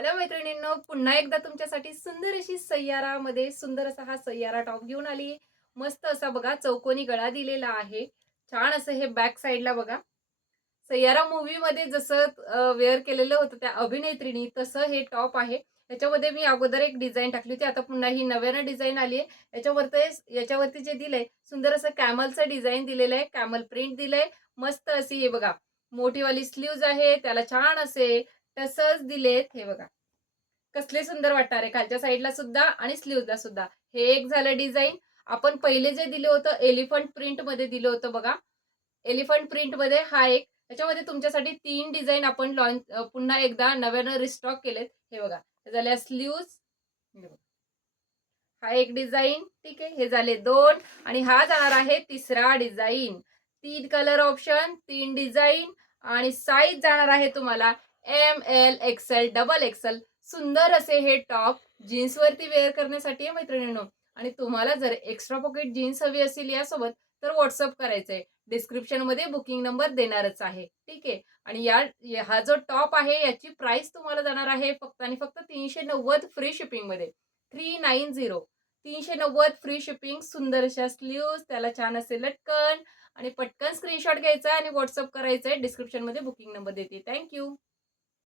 Hello मैत्रिणींनो, पुन्हा एकदा तुमच्यासाठी सुंदर अशी सय्यारामध्ये सुंदर असा हा सय्यारा टॉप घेऊन आली. मस्त असा बघा चौकोनी गळा दिलेला आहे. छान असं हे बॅक साईडला बघा. सय्यारा मूव्हीमध्ये जसं वेअर केलेलं होतं त्या अभिनेत्रीनी तसं हे टॉप आहे. याच्यामध्ये मी अगोदर एक डिझाइन टाकली होती. आता पुन्हा ही नव्यानं डिझाइन आली आहे. याच्यावरती जे दिलंय सुंदर असं कॅमलचं डिझाइन दिलेलं आहे. कॅमल प्रिंट दिलंय. मस्त अशी हे बघा मोठीवाली स्लीव्हज आहे. त्याला छान असे टसल्स दिलेत. हे बघा. कसले सुंदर वाटणार आहे खालच्या साईडला सुद्धा आणि स्लीव्हजला सुद्धा. हे एक झालं डिझाइन. आपण पहिले जे दिलं होतं एलिफंट प्रिंटमध्ये दिलं होतं बघा. एलिफंट प्रिंटमध्ये हा एक. त्याच्यामध्ये तुमच्यासाठी 3 डिझाइन आपण पुन्हा एकदा नव्यानं रिस्टॉक केलेत. हे बघा. हे झाल्या स्लीव्हज. हा एक डिझाइन. ठीक आहे. हे झाले 2 आणि हा जाणार आहे तिसरा डिझाइन. 3 कलर ऑप्शन, 3 डिझाइन आणि साईज जाणार आहे तुम्हाला M, L, XL, double XL. सुंदर असे हे टॉप जीन्सवरती वेअर करण्यासाठी आहे मैत्रिणींनो. आणि तुम्हाला जर एक्स्ट्रा पॉकेट जीन्स हवी असेल यासोबत तर व्हॉट्सअप करायचंय. डिस्क्रिप्शनमध्ये बुकिंग नंबर देणारच आहे. ठीक आहे. आणि हा जो टॉप आहे याची प्राइस तुम्हाला जाणार आहे फक्त आणि फक्त 390 फ्री शिपिंगमध्ये. 390. 390 free shipping. सुंदर अशा स्लीव्हज, त्याला छान असे लटकन आणि पटकन स्क्रीनशॉट घ्यायचा आणि व्हॉट्सअप करायचंय. डिस्क्रिप्शनमध्ये बुकिंग नंबर देते. Thank you.